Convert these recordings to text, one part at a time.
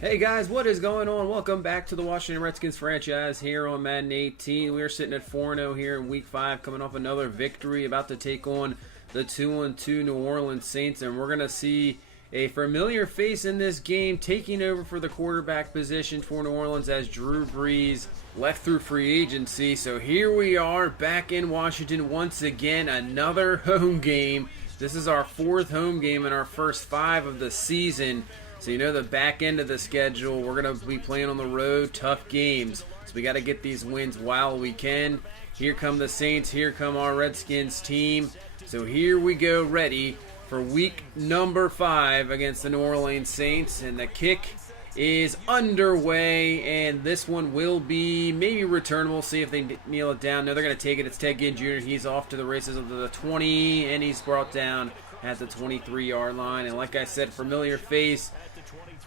Hey guys, what is going on? Welcome back to the Washington Redskins franchise here on Madden 18. We are sitting at 4-0 here in Week 5, coming off another victory, about to take on the 2-2 New Orleans Saints, and we're going to see a familiar face in this game taking over for the quarterback position for New Orleans as Drew Brees left through free agency. So here we are back in Washington once again, another home game. This is our fourth home game in our first 5 of the season. So you know the back end of the schedule, we're going to be playing on the road, tough games. So we got to get these wins while we can. Here come the Saints, here come our Redskins team. So here we go, ready for week number 5 against the New Orleans Saints. And the kick is underway, and this one will be maybe returnable. See if they kneel it down. No, they're going to take it. It's Ted Ginn Jr. He's off to the races of the 20, and he's brought down at the 23-yard line. And like I said, familiar face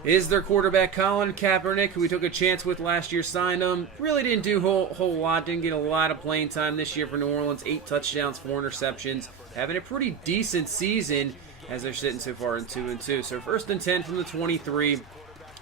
is their quarterback, Colin Kaepernick, who we took a chance with last year, signed him. Really didn't do a whole lot, didn't get a lot of playing time this year for New Orleans. 8 touchdowns, 4 interceptions. Having a pretty decent season as they're sitting so far in 2-2. So first and 10 from the 23.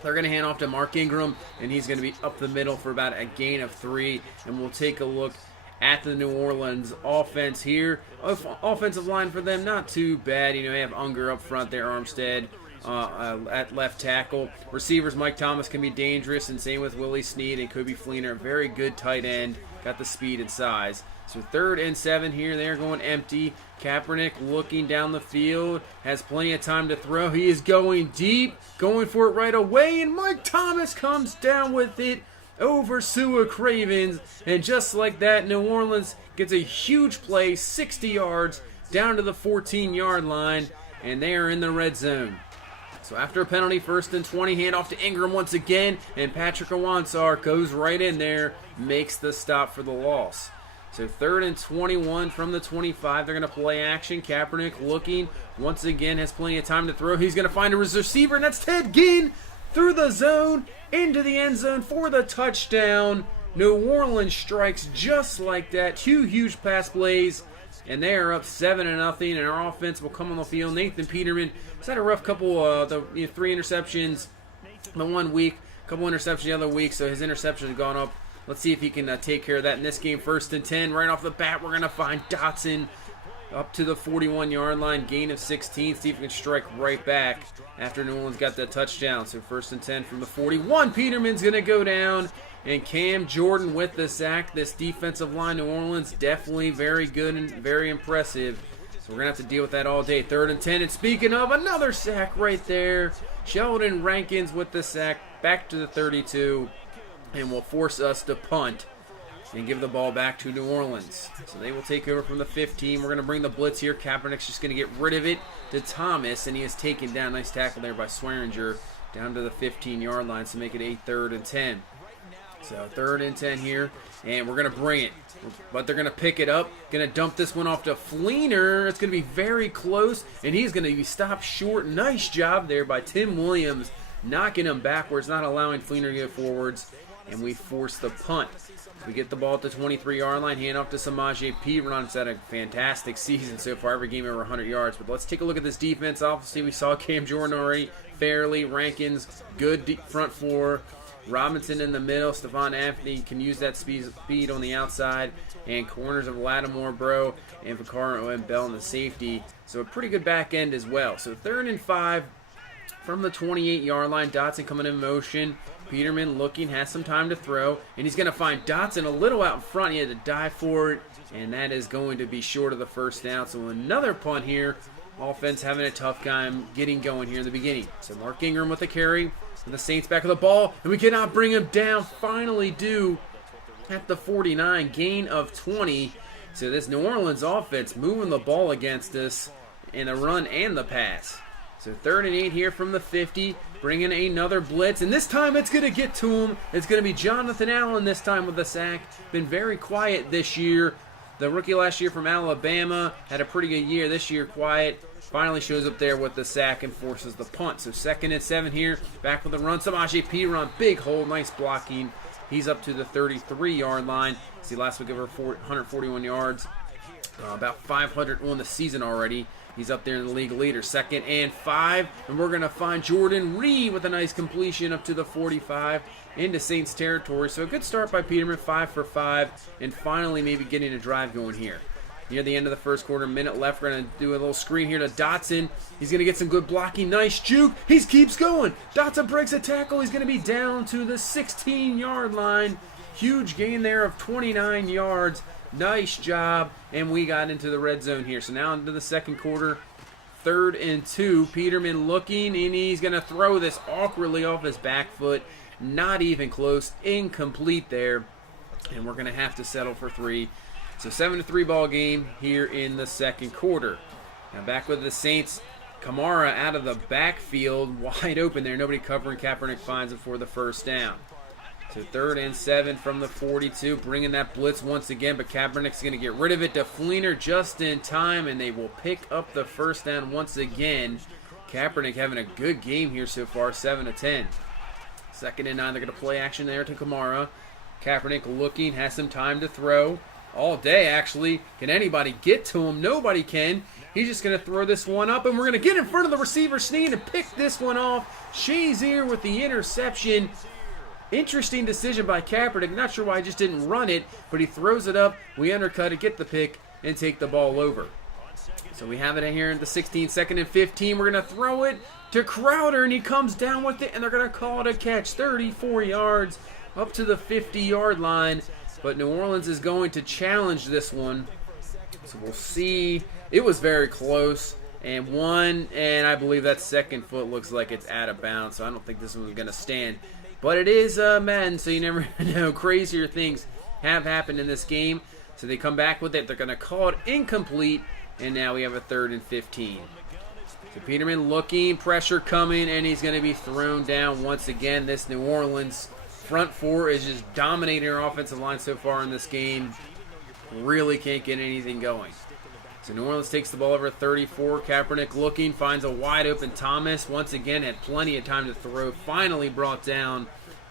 They're going to hand off to Mark Ingram, and he's going to be up the middle for about a gain of 3. And we'll take a look at the New Orleans offense here. Offensive line for them, not too bad. You know, they have Unger up front there, Armstead at left tackle. Receivers, Mike Thomas can be dangerous, and same with Willie Snead and Kobe Fleener. Very good tight end, got the speed and size. So 3rd and 7 here, they're going empty. Kaepernick looking down the field, has plenty of time to throw. He is going deep, going for it right away, and Mike Thomas comes down with it over Sua Cravens, and just like that, New Orleans gets a huge play, 60 yards, down to the 14-yard line, and they are in the red zone. So after a penalty, 1st and 20, handoff to Ingram once again, and Patrick Awansar goes right in there, makes the stop for the loss. So 3rd and 21 from the 25, they're going to play action. Kaepernick looking, once again, has plenty of time to throw. He's going to find a receiver, and that's Ted Ginn through the zone, into the end zone for the touchdown. New Orleans strikes just like that. 2 huge pass plays, and they are up 7-0, and our offense will come on the field. Nathan Peterman has had a rough couple, 3 interceptions the one week, couple interceptions the other week, so his interceptions have gone up. Let's see if he can take care of that in this game. 1st and 10, right off the bat, we're going to find Dotson up to the 41-yard line, gain of 16. See if we can strike right back after New Orleans got that touchdown. So 1st and 10 from the 41. Peterman's going to go down, and Cam Jordan with the sack. This defensive line, New Orleans, definitely very good and very impressive. So we're going to have to deal with that all day. 3rd and 10, and speaking of, another sack right there. Sheldon Rankins with the sack, back to the 32, and will force us to punt and give the ball back to New Orleans. So they will take over from the 15. We're going to bring the blitz here. Kaepernick's just going to get rid of it to Thomas, and he is taken down. Nice tackle there by Swearinger down to the 15-yard line to make it a 3rd and 10. So 3rd and 10 here, and we're going to bring it. But they're going to pick it up. Going to dump this one off to Fleener. It's going to be very close, and he's going to be stopped short. Nice job there by Tim Williams, knocking him backwards, not allowing Fleener to go forwards, and we force the punt. We get the ball at the 23-yard line, hand off to Samaje Perine. Had a fantastic season so far, every game over 100 yards. But let's take a look at this defense. Obviously, we saw Cam Jordan already, Fairley, Rankins, good deep front four. Robinson in the middle. Stephon Anthony can use that speed on the outside. And corners of Lattimore, Bro, and Vaccaro and Bell in the safety. So a pretty good back end as well. So 3rd and 5 from the 28-yard line. Dotson coming in motion. Peterman looking, has some time to throw, and he's going to find Dotson a little out in front. He had to dive for it, and that is going to be short of the 1st down. So another punt here. Offense having a tough time getting going here in the beginning. So Mark Ingram with the carry, and the Saints back of the ball, and we cannot bring him down. Finally do at the 49, gain of 20. So this New Orleans offense moving the ball against us in the run and the pass. So 3rd and 8 here from the 50, bringing another blitz, and this time it's going to get to him. It's going to be Jonathan Allen this time with the sack. Been very quiet this year. The rookie last year from Alabama had a pretty good year. This year, quiet. Finally shows up there with the sack and forces the punt. So 2nd and 7 here, back with the run. Samaje Perine, big hole, nice blocking. He's up to the 33-yard line. See, last week over 141 yards. About 500 on the season already. He's up there in the league leader. 2nd and 5, and we're going to find Jordan Reed with a nice completion up to the 45 into Saints territory. So a good start by Peterman, 5 for 5, and finally maybe getting a drive going here. Near the end of the first quarter, minute left. We're going to do a little screen here to Dotson. He's going to get some good blocking. Nice juke. He keeps going. Dotson breaks a tackle. He's going to be down to the 16-yard line. Huge gain there of 29 yards. Nice job. And we got into the red zone here. So now into the second quarter. 3rd and 2. Peterman looking, and he's going to throw this awkwardly off his back foot. Not even close. Incomplete there. And we're going to have to settle for 3. So 7-3 ball game here in the second quarter. Now back with the Saints. Kamara out of the backfield, wide open there. Nobody covering. Kaepernick finds it for the first down. So 3rd and 7 from the 42. Bringing that blitz once again, but Kaepernick's going to get rid of it to Fleener just in time, and they will pick up the first down once again. Kaepernick having a good game here so far, 7-10. 2nd and 9, they're going to play action there to Kamara. Kaepernick looking, has some time to throw. All day, actually. Can anybody get to him? Nobody can. He's just going to throw this one up, and we're going to get in front of the receiver, Snead, and pick this one off. Shazier with the interception. Interesting decision by Kaepernick. Not sure why he just didn't run it, but he throws it up. We undercut it, get the pick, and take the ball over. So we have it in here in the 16, 2nd and 15. We're going to throw it to Crowder, and he comes down with it, and they're going to call it a catch. 34 yards up to the 50-yard line. But New Orleans is going to challenge this one. So we'll see. It was very close. And I believe that second foot looks like it's out of bounds. So I don't think this one's going to stand. But it is Madden, so you never know. Crazier things have happened in this game. So they come back with it. They're going to call it incomplete. And now we have a 3rd and 15. So Peterman looking, pressure coming, and he's going to be thrown down once again. This New Orleans front 4 is just dominating our offensive line so far in this game. Really can't get anything going. So New Orleans takes the ball over 34. Kaepernick looking, finds a wide open Thomas. Once again, had plenty of time to throw. Finally brought down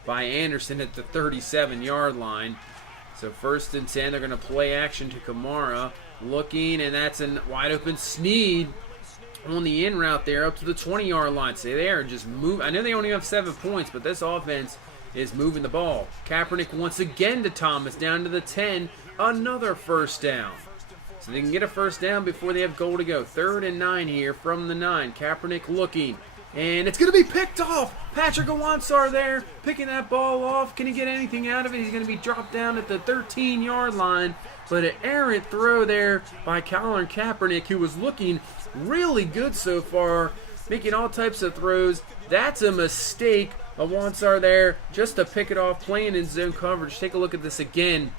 by Anderson at the 37-yard line. So 1st and 10, they're going to play action to Kamara. Looking, and that's a wide open Snead on the in route there up to the 20-yard line. Stay there and just move. I know they only have 7 points, but this offense is moving the ball. Kaepernick once again to Thomas, down to the 10. Another first down. So they can get a first down before they have goal to go. 3rd and 9 here from the 9. Kaepernick looking. And it's going to be picked off. Patrick Awansar there, picking that ball off. Can he get anything out of it? He's going to be dropped down at the 13-yard line. But an errant throw there by Colin Kaepernick, who was looking really good so far, making all types of throws. That's a mistake. Awansar there just to pick it off, playing in zone coverage. Take a look at this again.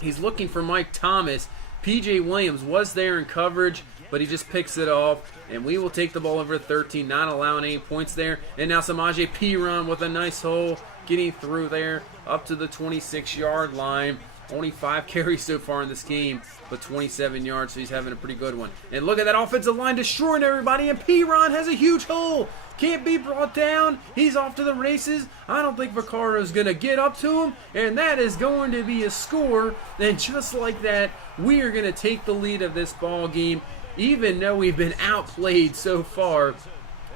He's looking for Mike Thomas. P.J. Williams was there in coverage, but he just picks it off. And we will take the ball over 13, not allowing any points there. And now Samaje Perine with a nice hole, getting through there up to the 26-yard line. Only 5 carries so far in this game, but 27 yards, so he's having a pretty good one. And look at that offensive line destroying everybody, and Perine has a huge hole. Can't be brought down. He's off to the races. I don't think Vaccaro's going to get up to him, and that is going to be a score. And just like that, we are going to take the lead of this ball game, even though we've been outplayed so far.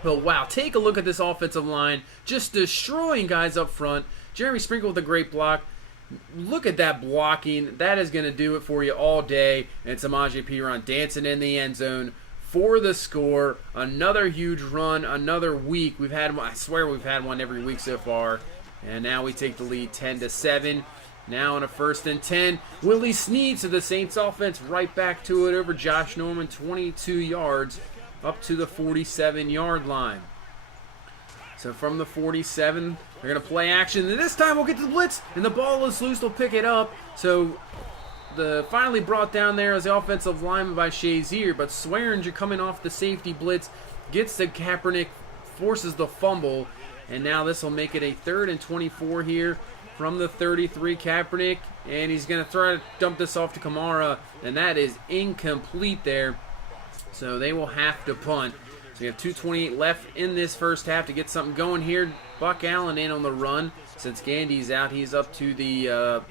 But wow, take a look at this offensive line, just destroying guys up front. Jeremy Sprinkle with a great block. Look at that blocking. That is going to do it for you all day. And Samaje Perine dancing in the end zone for the score. Another huge run, another week. We've had one, I swear we've had one every week so far. And now we take the lead 10-7. Now on a 1st and 10. Willie Snead to the Saints offense. Right back to it over Josh Norman. 22 yards up to the 47-yard line. So from the 47, they're going to play action. And this time we'll get to the blitz, and the ball is loose. They'll pick it up. So finally brought down there as the offensive lineman by Shazier, but Swearinger coming off the safety blitz, gets to Kaepernick, forces the fumble, and now this will make it a 3rd and 24 here from the 33. Kaepernick, and he's going to try to dump this off to Kamara, and that is incomplete there. So they will have to punt. So we have 2:28 left in this first half to get something going here. Buck Allen in on the run. Since Gandy's out, he's up to the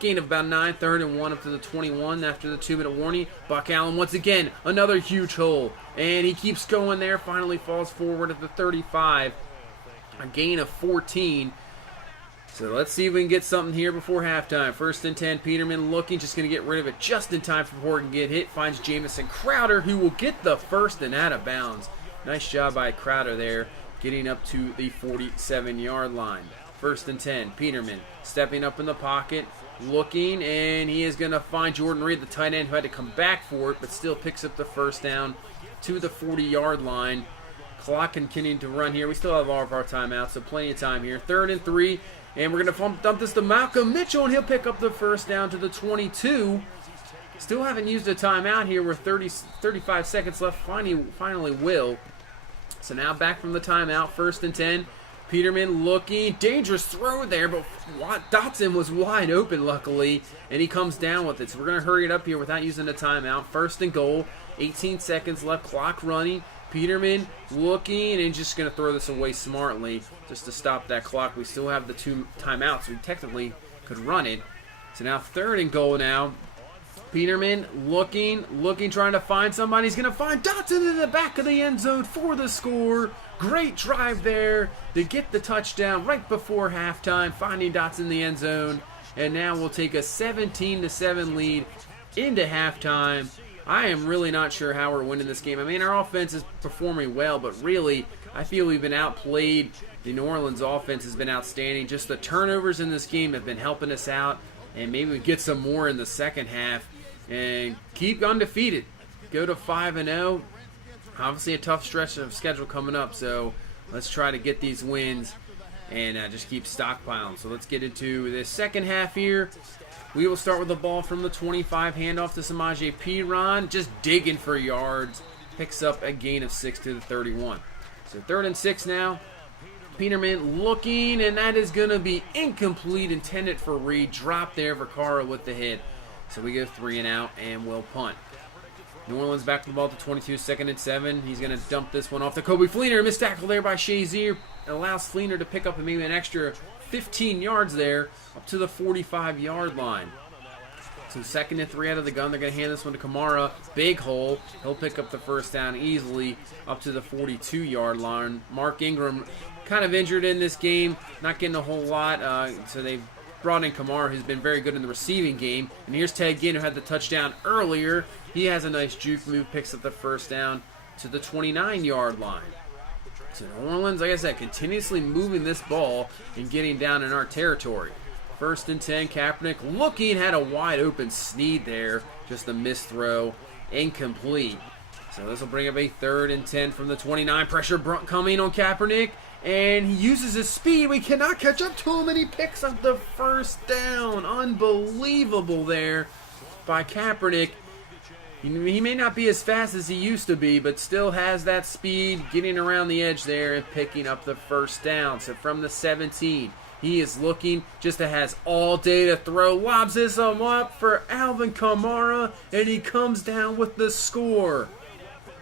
Gain of about 9, 3rd and 1 up to the 21 after the 2-minute warning. Buck Allen once again, another huge hole. And he keeps going there, finally falls forward at the 35. A gain of 14. So let's see if we can get something here before halftime. 1st and 10, Peterman looking, just going to get rid of it just in time before it can get hit. Finds Jamison Crowder, who will get the first and out of bounds. Nice job by Crowder there, getting up to the 47-yard line. 1st and 10, Peterman stepping up in the pocket, looking, and he is going to find Jordan Reed, the tight end, who had to come back for it, but still picks up the first down to the 40-yard line. Clock continuing to run here. We still have all of our timeouts, so plenty of time here. 3rd and 3, and we're going to dump this to Malcolm Mitchell, and he'll pick up the first down to the 22. Still haven't used a timeout here. We're 35 seconds left. Finally will. So now back from the timeout, 1st and 10. Peterman looking, dangerous throw there, but Dotson was wide open, luckily, and he comes down with it. So we're going to hurry it up here without using a timeout. 1st and goal, 18 seconds left, clock running. Peterman looking and just going to throw this away smartly just to stop that clock. We still have the 2 timeouts. We technically could run it. So now 3rd and goal now. Peterman looking, trying to find somebody. He's going to find Dotson in the back of the end zone for the score. Great drive there to get the touchdown right before halftime, finding Dotson in the end zone. And now we'll take a 17-7 lead into halftime. I am really not sure how we're winning this game. I mean, our offense is performing well, but really, I feel we've been outplayed. The New Orleans offense has been outstanding. Just the turnovers in this game have been helping us out, and maybe we get some more in the second half and keep undefeated. Go to 5-0. Obviously a tough stretch of schedule coming up, so let's try to get these wins and just keep stockpiling. So let's get into the second half here. We will start with the ball from the 25, handoff to Samaje Perine, just digging for yards. Picks up a gain of 6 to the 31. So 3rd and 6 now. Peterman looking, and that is going to be incomplete, intended for Reed. Drop there for Cara with the hit. So we go 3 and out, and we'll punt. New Orleans back to the ball to 22, 2nd and 7. He's going to dump this one off to Kobe Fleener. Missed tackle there by Shazier. It allows Fleener to pick up maybe an extra 15 yards there up to the 45-yard line. So 2nd and 3 out of the gun. They're going to hand this one to Kamara. Big hole. He'll pick up the first down easily up to the 42-yard line. Mark Ingram kind of injured in this game. Not getting a whole lot. So they've brought in Kamara, who's been very good in the receiving game. And here's Ted Ginn, who had the touchdown earlier. He has a nice juke move. Picks up the first down to the 29-yard line. So New Orleans, like I said, continuously moving this ball and getting down in our territory. 1st and 10, Kaepernick looking, had a wide open Snead there. Just a missed throw, incomplete. So this will bring up a 3rd and 10 from the 29. Pressure coming on Kaepernick, and he uses his speed. We cannot catch up to him, and he picks up the first down. Unbelievable there by Kaepernick. He may not be as fast as he used to be, but still has that speed, getting around the edge there and picking up the first down. So from the 17, he is looking, just has all day to throw, lobs this up for Alvin Kamara, and he comes down with the score.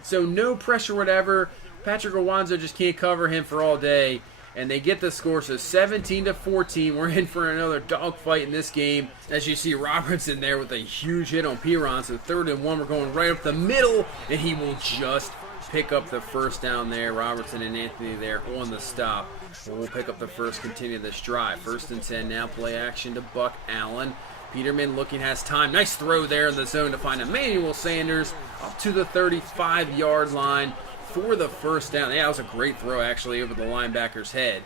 So no pressure whatever. Patrick Owanzo just can't cover him for all day, and they get the score. So 17-14. We're in for another dogfight in this game. As you see, Robertson there with a huge hit on Perine. So 3rd and 1, we're going right up the middle, and he will just pick up the first down there. Robertson and Anthony there on the stop. We'll pick up the first, continue this drive. 1st and 10 now, play action to Buck Allen. Peterman looking, has time. Nice throw there in the zone to find Emmanuel Sanders up to the 35-yard line for the first down. Yeah, that was a great throw, actually, over the linebacker's head.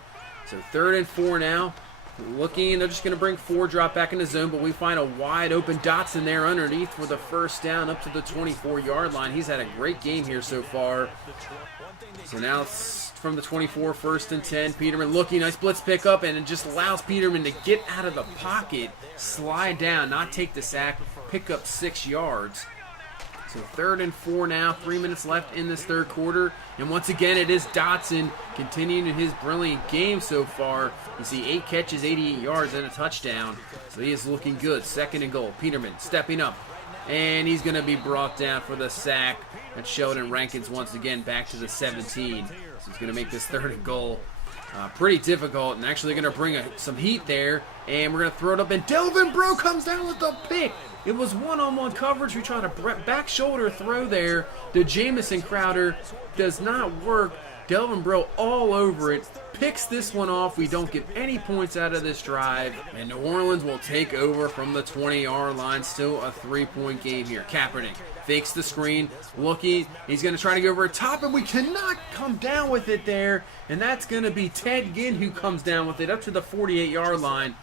So 3rd and 4 now. Looking, they're just going to bring 4, drop back in the zone, but we find a wide open Dotson there underneath for the first down up to the 24-yard line. He's had a great game here so far. So now it's from the 24, 1st and 10. Peterman looking, nice blitz pickup, and it just allows Peterman to get out of the pocket, slide down, not take the sack, pick up 6 yards. So 3rd and 4 now, 3 minutes left in this third quarter. And once again, it is Dotson continuing his brilliant game so far. You see 8 catches, 88 yards, and a touchdown. So he is looking good. 2nd and goal. Peterman stepping up. And he's going to be brought down for the sack. That's Sheldon Rankins once again back to the 17. So he's going to make this 3rd and goal. pretty difficult, and actually going to bring some heat there, and we're going to throw it up, and Delvin Breaux comes down with the pick. It was one-on-one coverage. We tried a back shoulder throw there to Jamison Crowder. Does not work. Delvin Breaux all over it. Picks this one off. We don't get any points out of this drive, and New Orleans will take over from the 20-yard line. Still a 3-point game here. Kaepernick fakes the screen, looking. He's going to try to go over top, and we cannot come down with it there. And that's going to be Ted Ginn who comes down with it up to the 48-yard line.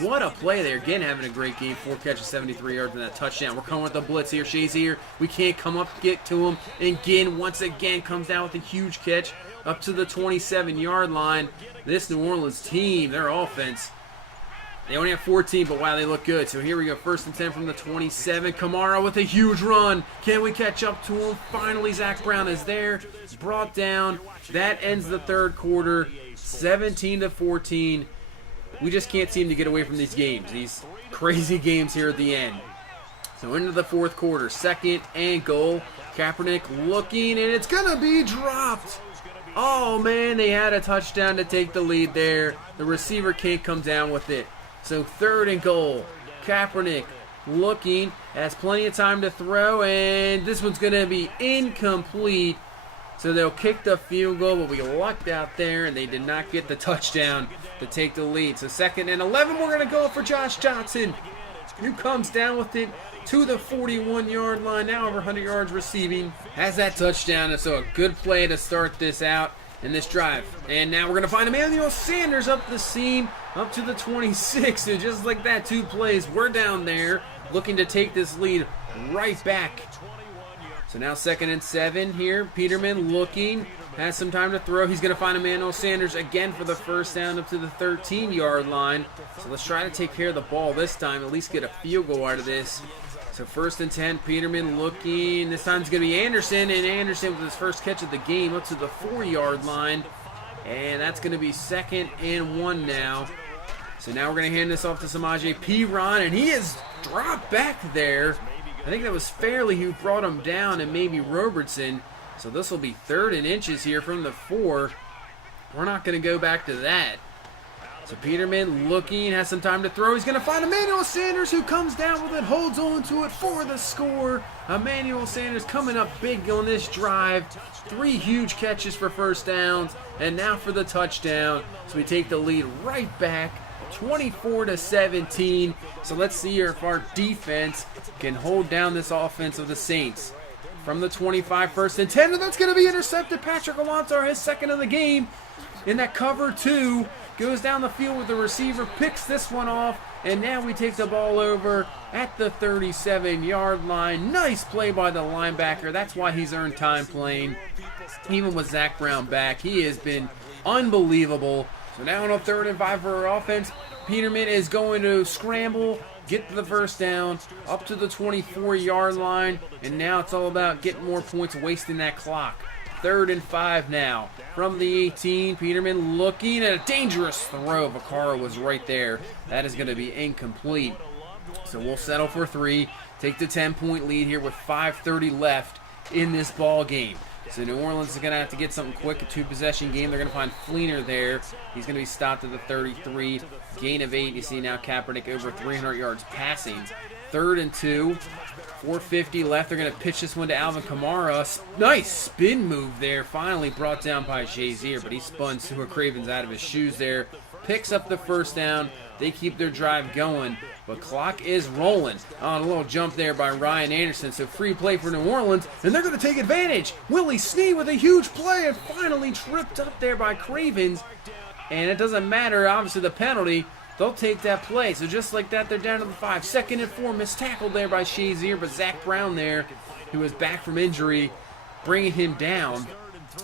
What a play there. Ginn having a great game. 4 catches, 73 yards, and that touchdown. We're coming with the blitz here. Shazier, we can't come up, get to him. And Ginn once again comes down with a huge catch up to the 27-yard line. This New Orleans team, their offense, they only have 14, but wow, they look good. So here we go, 1st and 10 from the 27. Kamara with a huge run. Can we catch up to him? Finally, Zach Brown is there. Brought down. That ends the third quarter, 17-14. We just can't seem to get away from these games. These crazy games here at the end. So into the fourth quarter, 2nd and goal. Kaepernick looking, and it's going to be dropped. Oh, man, they had a touchdown to take the lead there. The receiver can't come down with it. So 3rd and goal. Kaepernick looking, has plenty of time to throw, and this one's going to be incomplete. So they'll kick the field goal, but we lucked out there, and they did not get the touchdown to take the lead. So 2nd and 11, we're going to go for Josh Johnson, who comes down with it to the 41-yard line, now over 100 yards receiving, has that touchdown. And so a good play to start this out in this drive. And now we're going to find Emmanuel Sanders up the seam, up to the 26. And just like that, 2 plays, we're down there looking to take this lead right back. So now 2nd and 7 here. Peterman looking, has some time to throw. He's going to find Emmanuel Sanders again for the first down up to the 13-yard line. So let's try to take care of the ball this time, at least get a field goal out of this. So 1st and 10, Peterman looking. This time it's going to be Anderson, and Anderson with his first catch of the game up to the 4-yard line. And that's going to be 2nd and 1 now. So now we're going to hand this off to Samaje Perine, and he is dropped back there. I think that was Fairley who brought him down, and maybe Robertson. So this will be 3rd and inches here from the 4. We're not going to go back to that. So Peterman looking, has some time to throw. He's going to find Emmanuel Sanders, who comes down with it, holds on to it for the score. Emmanuel Sanders coming up big on this drive. 3 huge catches for first downs, and now for the touchdown. So we take the lead right back, 24-17. So let's see here if our defense can hold down this offense of the Saints. From the 25, 1st and 10, and that's going to be intercepted. Patrick Alonso, his 2nd of the game. In that cover 2, goes down the field with the receiver, picks this one off, and now we take the ball over at the 37-yard line. Nice play by the linebacker. That's why he's earned time playing. Even with Zach Brown back, he has been unbelievable. So now on a 3rd and 5 for our offense, Peterman is going to scramble, get to the first down, up to the 24-yard line, and now it's all about getting more points, wasting that clock. 3rd and 5 now. From the 18, Peterman looking at a dangerous throw. Vaccaro was right there. That is going to be incomplete. So we'll settle for 3. Take the 10-point lead here with 5:30 left in this ball game. So New Orleans is going to have to get something quick, a 2-possession game. They're going to find Fleener there. He's going to be stopped at the 33. Gain of 8. You see now Kaepernick over 300 yards passing. 3rd and 2. 4:50 left. They're going to pitch this one to Alvin Kamara. Nice spin move there. Finally brought down by Shazier, but he spun Stuart Cravens out of his shoes there. Picks up the first down. They keep their drive going, but clock is rolling. On a little jump there by Ryan Anderson, so free play for New Orleans, and they're going to take advantage. Willie Snead with a huge play, and finally tripped up there by Cravens. And it doesn't matter, obviously, the penalty. They'll take that play. So just like that, they're down to the 5. 2nd and 4, missed tackle there by Shazier, but Zach Brown there, who is back from injury, bringing him down.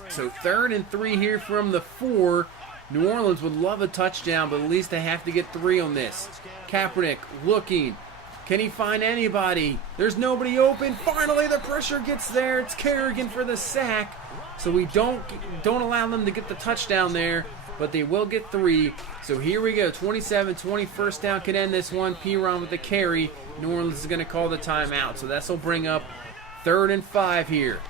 So 3rd and 3 here from the 4. New Orleans would love a touchdown, but at least they have to get 3 on this. Kaepernick looking. Can he find anybody? There's nobody open. Finally, the pressure gets there. It's Kerrigan for the sack. So we don't allow them to get the touchdown there, but they will get 3. So here we go. 27-20, first down can end this one. Perine with the carry. New Orleans is going to call the timeout. So this will bring up 3rd and 5 here.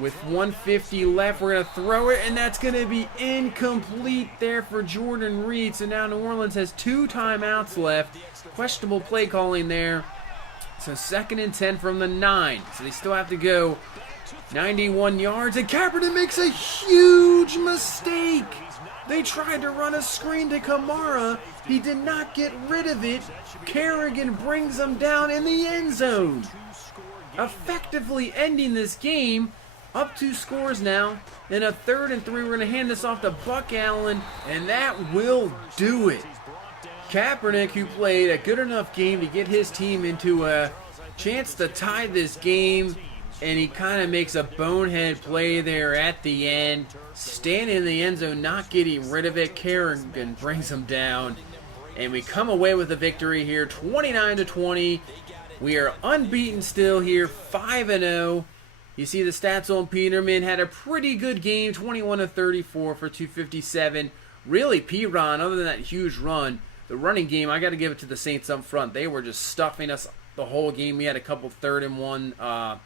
With 150 left, we're going to throw it, and that's going to be incomplete there for Jordan Reed. So now New Orleans has 2 timeouts left. Questionable play calling there. So 2nd and 10 from the 9. So they still have to go 91 yards, and Kaepernick makes a huge mistake. They tried to run a screen to Kamara. He did not get rid of it. Kerrigan brings him down in the end zone, effectively ending this game. Up 2 scores now. In a 3rd and 3, we're going to hand this off to Buck Allen, and that will do it. Kaepernick, who played a good enough game to get his team into a chance to tie this game, and he kind of makes a bonehead play there at the end, standing in the end zone, not getting rid of it. Kerrigan brings him down, and we come away with a victory here, 29-20. We are unbeaten still here, 5-0. You see the stats on Peterman, had a pretty good game, 21-34 for 257. Really, P-Ron, other than that huge run, the running game, I got to give it to the Saints up front. They were just stuffing us the whole game. We had a couple 3rd and 1,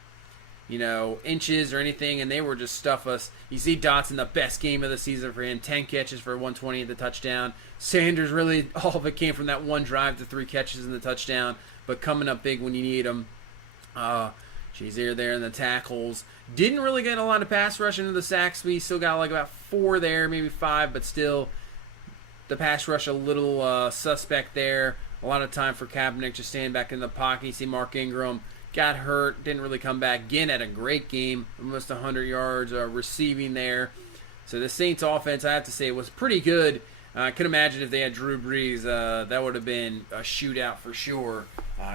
inches or anything, and they were just stuff us. You see Dotson, the best game of the season for him, 10 catches for 120 at the touchdown. Sanders, really, all of it came from that one drive to 3 catches in the touchdown, but coming up big when you need them. Shazier there in the tackles. Didn't really get a lot of pass rush into the sacks. We still got like about 4 there, maybe 5, but still the pass rush a little suspect there. A lot of time for Kaepernick just standing back in the pocket. You see Mark Ingram got hurt, didn't really come back. Again, had a great game, almost 100 yards receiving there. So the Saints offense, I have to say, was pretty good. I could imagine if they had Drew Brees, that would have been a shootout for sure.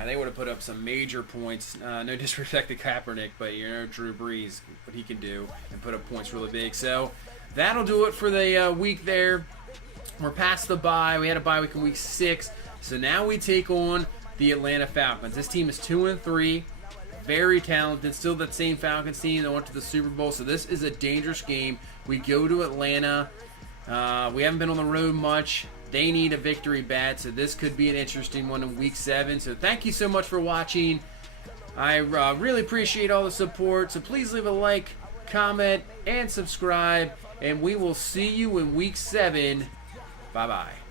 They would have put up some major points. No disrespect to Kaepernick, but you know Drew Brees, what he can do, and put up points really big. So that'll do it for the week there. We're past the bye. We had a bye week in week 6. So now we take on the Atlanta Falcons. This team is 2-3. Very talented. Still that same Falcons team that went to the Super Bowl. So this is a dangerous game. We go to Atlanta. We haven't been on the road much. They need a victory bad, so this could be an interesting one in Week 7. So thank you so much for watching. I really appreciate all the support. So please leave a like, comment, and subscribe. And we will see you in Week 7. Bye-bye.